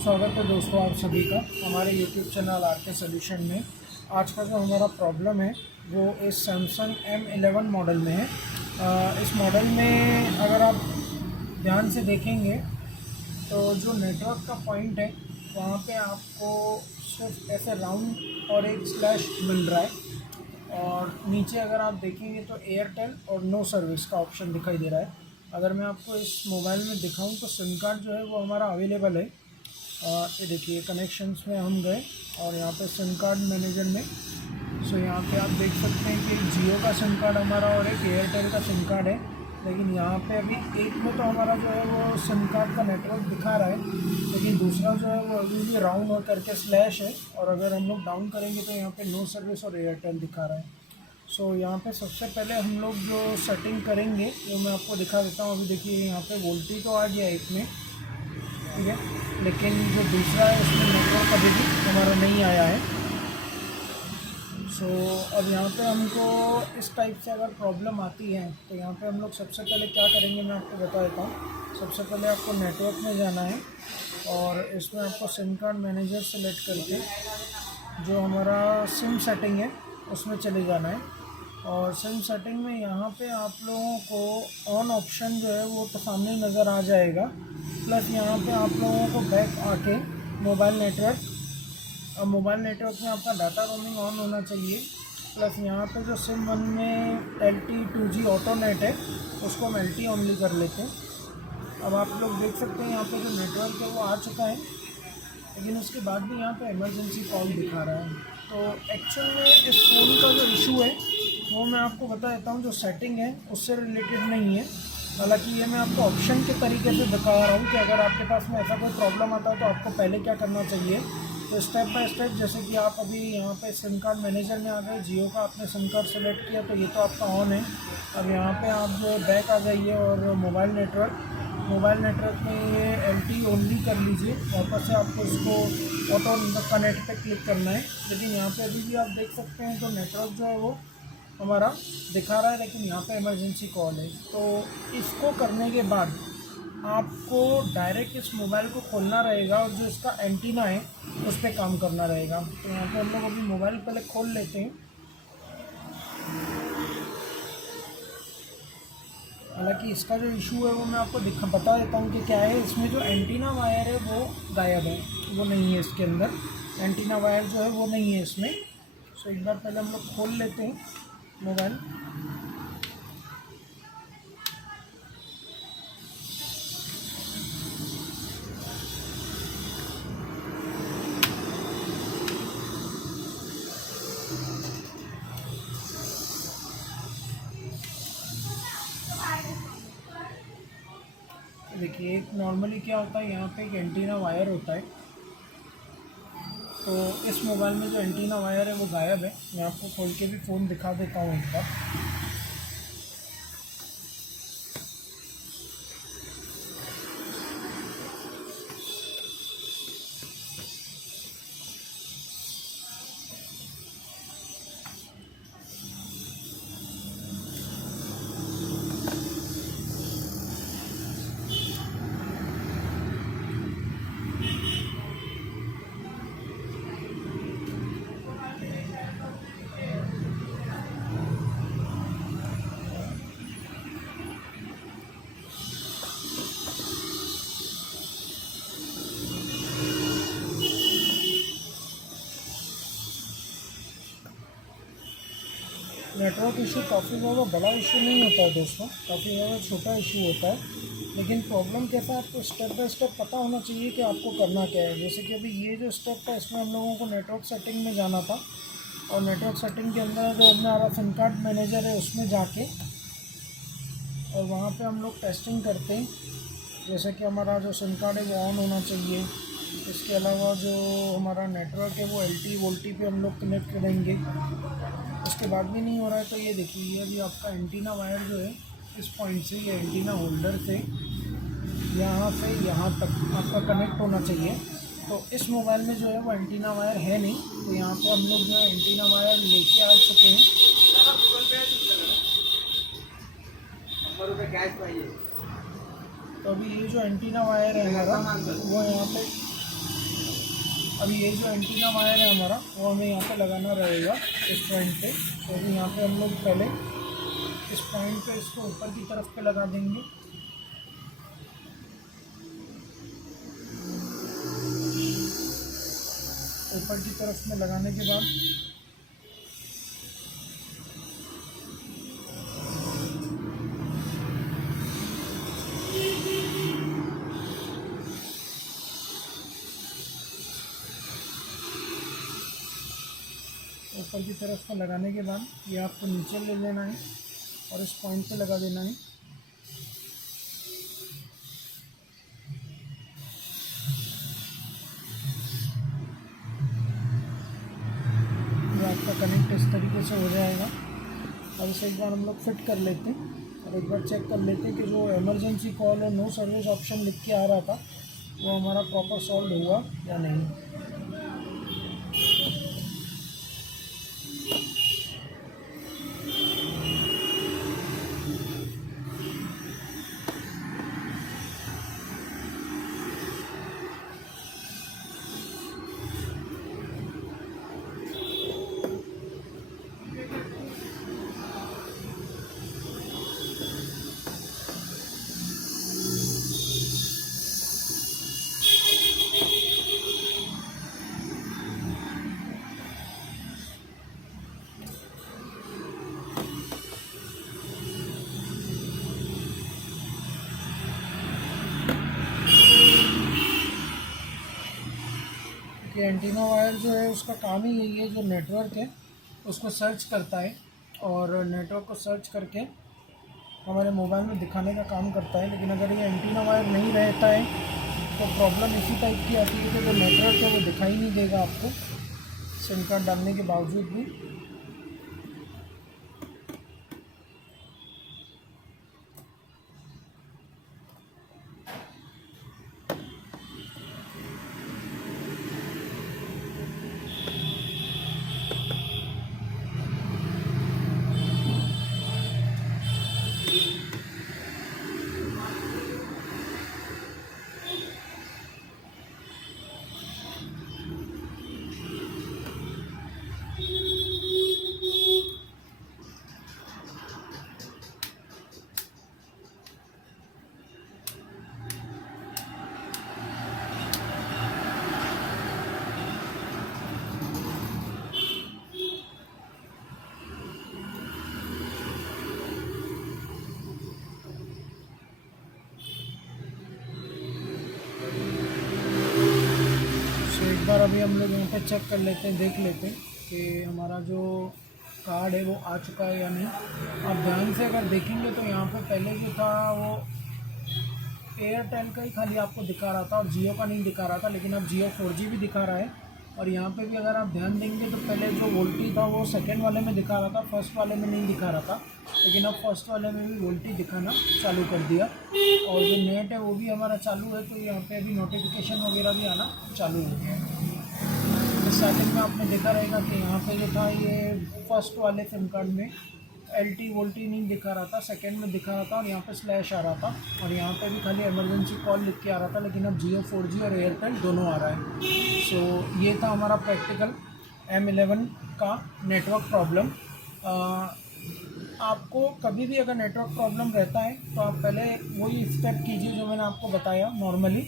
स्वागत है दोस्तों आप सभी का हमारे YouTube चैनल आरके सॉल्यूशन में। आज का जो हमारा प्रॉब्लम है वो इस सैमसंग M11 मॉडल में है। इस मॉडल में अगर आप ध्यान से देखेंगे तो जो नेटवर्क का पॉइंट है वहाँ पे आपको सिर्फ ऐसे राउंड और एक स्लैश मिल रहा है, और नीचे अगर आप देखेंगे तो एयरटेल और नो सर्विस का ऑप्शन दिखाई दे रहा है। अगर मैं आपको इस मोबाइल में दिखाऊं तो सिम कार्ड जो है वो हमारा अवेलेबल है। ये देखिए कनेक्शंस में हम गए और यहाँ पे सिम कार्ड मैनेजर में यहाँ पे आप देख सकते हैं कि एक जियो का सिम कार्ड हमारा और एक एयरटेल का सिम कार्ड है। लेकिन यहाँ पे अभी एक में तो हमारा जो है वो सिम कार्ड का नेटवर्क दिखा रहा है, लेकिन दूसरा जो है वो अभी भी राउंड हो करके स्लैश है, और अगर हम लोग डाउन करेंगे तो यहाँ पे नो सर्विस और एयरटेल दिखा रहा है। यहाँ पे सबसे पहले हम लोग जो सेटिंग करेंगे वो मैं आपको दिखा देता हूँ। अभी देखिए यहाँ पे वोल्टी तो आ गया एक में, ठीक है, लेकिन जो दूसरा है उसमें नेटवर्क अभी भी हमारा नहीं आया है। अब यहाँ पे हमको इस टाइप से अगर प्रॉब्लम आती है तो यहाँ पे हम लोग सबसे पहले क्या करेंगे मैं आपको बता देता हूँ। सबसे पहले आपको नेटवर्क में जाना है और इसमें आपको सिम कार्ड मैनेजर सेलेक्ट करके जो हमारा सिम सेटिंग है उसमें चले जाना है। और सिम सेटिंग में यहाँ पे आप लोगों को ऑन ऑप्शन जो है वो तो सामने नज़र आ जाएगा, प्लस यहाँ पे आप लोगों को बैक आके मोबाइल नेटवर्क, अब मोबाइल नेटवर्क में आपका डाटा रोमिंग ऑन होना चाहिए। प्लस यहाँ पे जो सिम 1 में LTE 2G ऑटो नेट है उसको हम LTE ओनली कर लेते हैं। अब आप लोग देख सकते हैं यहाँ पे जो नेटवर्क है वो आ चुका है, लेकिन उसके बाद भी यहाँ पे इमरजेंसी कॉल दिखा रहा है। तो एक्चुअल में इस फ़ोन का जो इशू है वो मैं आपको बता देता हूँ, जो सेटिंग है उससे रिलेटेड नहीं है। हालांकि ये मैं आपको ऑप्शन के तरीके से दिखा रहा हूँ कि अगर आपके पास में ऐसा कोई प्रॉब्लम आता है तो आपको पहले क्या करना चाहिए। तो स्टेप बाय स्टेप, जैसे कि आप अभी यहाँ पे सिम कार्ड मैनेजर में आ गए, जियो का आपने सिम कार्ड सेलेक्ट किया तो ये तो आपका ऑन है। अब यहाँ पे आप जो बैक आ जाइए और मोबाइल नेटवर्क में ये LTE ओनली कर लीजिए। वापस से आपको इसको ऑटो कनेक्ट पे क्लिक करना है। लेकिन यहाँ पे अभी भी आप देख सकते हैं तो नेटवर्क जो है वो हमारा दिखा रहा है, लेकिन यहाँ पे इमरजेंसी कॉल है। तो इसको करने के बाद आपको डायरेक्ट इस मोबाइल को खोलना रहेगा और जो इसका एंटीना है उस पर काम करना रहेगा। तो यहाँ पे हम लोग अभी मोबाइल पहले खोल लेते हैं। हालांकि इसका जो इशू है वो मैं आपको बता देता हूँ कि क्या है। इसमें जो एंटीना वायर है वो गायब है, वो नहीं है इसके अंदर, एंटीना वायर जो है वो नहीं है इसमें। एक बार पहले हम लोग खोल लेते हैं मोबाइल। देखिए एक नॉर्मली क्या होता है, यहाँ पे एक एंटीना वायर होता है, तो इस मोबाइल में जो एंटीना वायर है वो गायब है। मैं आपको खोल के भी फ़ोन दिखा देता हूँ एक बार। नेटवर्क इशू काफ़ी ज़्यादा बड़ा इशू नहीं होता है दोस्तों, काफ़ी ज़्यादा छोटा इशू होता है। लेकिन प्रॉब्लम कैसा है आपको स्टेप बाय स्टेप पता होना चाहिए कि आपको करना क्या है। जैसे कि अभी ये जो स्टेप था इसमें हम लोगों को नेटवर्क सेटिंग में जाना था, और नेटवर्क सेटिंग के अंदर जो हमारा सिम कार्ड मैनेजर है उसमें जाके और वहाँ पे हम लोग टेस्टिंग करते हैं। जैसे कि हमारा जो सिम कार्ड है वो ऑन होना चाहिए। इसके अलावा जो हमारा नेटवर्क है वो LTE वोल्टी पे हम लोग कनेक्ट करेंगे। उसके बाद भी नहीं हो रहा है तो ये देखिए, ये अभी आपका एंटीना वायर जो है इस पॉइंट से, ये एंटीना होल्डर से यहाँ से यहाँ तक आपका कनेक्ट होना चाहिए। तो इस मोबाइल में जो है वो एंटीना वायर है नहीं, तो यहाँ पे हम लोग जो है एंटीना वायर लेके आ चुके हैं। तो अभी ये जो एंटीना वायर है हमारा वो यहाँ पे अब ये जो एंटीना वायर है हमारा वो हमें यहाँ पे लगाना रहेगा इस पॉइंट पे। तो अभी यहाँ पे हम लोग पहले इस पॉइंट पे इसको ऊपर की तरफ पे लगा देंगे। ऊपर की तरफ में लगाने के बाद ये आपको नीचे ले लेना है और इस पॉइंट पे लगा देना है। ये आपका कनेक्ट इस तरीके से हो जाएगा। अब इसे एक बार हम लोग फिट कर लेते हैं और एक बार चेक कर लेते हैं कि जो इमरजेंसी कॉल और नो सर्विस ऑप्शन लिख के आ रहा था वो हमारा प्रॉपर सॉल्व हुआ या नहीं। कि एंटीना वायर जो है उसका काम ही यही है, जो नेटवर्क है उसको सर्च करता है और नेटवर्क को सर्च करके हमारे मोबाइल में दिखाने का काम करता है। लेकिन अगर ये एंटीना वायर नहीं रहता है तो प्रॉब्लम इसी टाइप की आती है कि जो नेटवर्क है वो दिखाई नहीं देगा आपको सिम कार्ड डालने के बावजूद भी। बार अभी हम लोग यहाँ पे चेक कर लेते हैं, देख लेते हैं कि हमारा जो कार्ड है वो आ चुका है या नहीं। आप ध्यान से अगर देखेंगे तो यहाँ पे पहले जो था वो एयरटेल का ही खाली आपको दिखा रहा था और जियो का नहीं दिखा रहा था, लेकिन अब जियो 4G भी दिखा रहा है। और यहाँ पे भी अगर आप ध्यान देंगे तो पहले जो वोल्टी था वो सेकेंड वाले में दिखा रहा था, फर्स्ट वाले में नहीं दिखा रहा था, लेकिन अब फर्स्ट वाले में भी वोल्टी दिखाना चालू कर दिया। और जो नेट है वो भी हमारा चालू है, तो यहाँ पे अभी नोटिफिकेशन वगैरह भी आना चालू हो गया है। स्टार्टिंग में आपने देखा रहेगा कि यहाँ पे जो था ये फर्स्ट वाले सिम कार्ड में LT वोल्टी नहीं दिखा रहा था, सेकंड में दिखा रहा था और यहाँ पे स्लैश आ रहा था और यहाँ पे भी खाली इमरजेंसी कॉल लिख के आ रहा था, लेकिन अब जियो 4G और एयरटेल दोनों आ रहा है। सो ये था हमारा प्रैक्टिकल M11 का नेटवर्क प्रॉब्लम। आपको कभी भी अगर नेटवर्क प्रॉब्लम रहता है तो आप पहले वही स्टेप कीजिए जो मैंने आपको बताया। नॉर्मली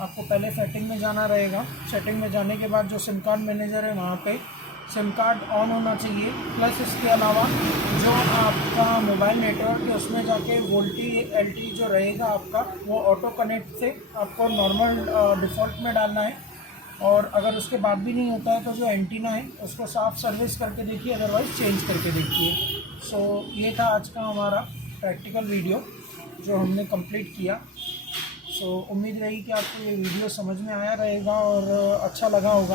आपको पहले सेटिंग में जाना रहेगा। सेटिंग में जाने के बाद जो सिम कार्ड मैनेजर है वहाँ पे सिम कार्ड ऑन होना चाहिए, प्लस इसके अलावा जो आपका मोबाइल नेटवर्क है उसमें जाके वोल्टी LT जो रहेगा आपका वो ऑटो कनेक्ट से आपको नॉर्मल डिफ़ॉल्ट में डालना है। और अगर उसके बाद भी नहीं होता है तो जो एंटीना है उसको साफ सर्विस करके देखिए, अदरवाइज़ चेंज करके देखिए। सो ये था आज का हमारा प्रैक्टिकल वीडियो जो हमने कंप्लीट किया। सो उम्मीद रही कि आपको ये वीडियो समझ में आया रहेगा और अच्छा लगा होगा।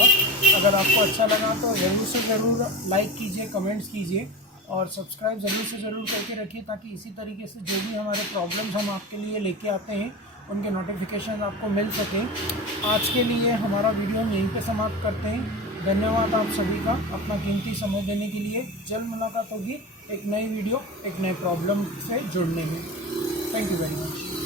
अगर आपको अच्छा लगा तो ज़रूर से ज़रूर लाइक कीजिए, कमेंट्स कीजिए और सब्सक्राइब ज़रूर से ज़रूर करके रखिए, ताकि इसी तरीके से जो भी हमारे प्रॉब्लम्स हम आपके लिए लेके आते हैं उनके नोटिफिकेशन आपको मिल सकें। आज के लिए हमारा वीडियो हम यहीं पे समाप्त करते हैं। धन्यवाद आप सभी का अपना कीमती समय देने के लिए। जल्द मुलाकात होगी एक नई वीडियो, एक नए प्रॉब्लम से जुड़ने में। Thank you very much.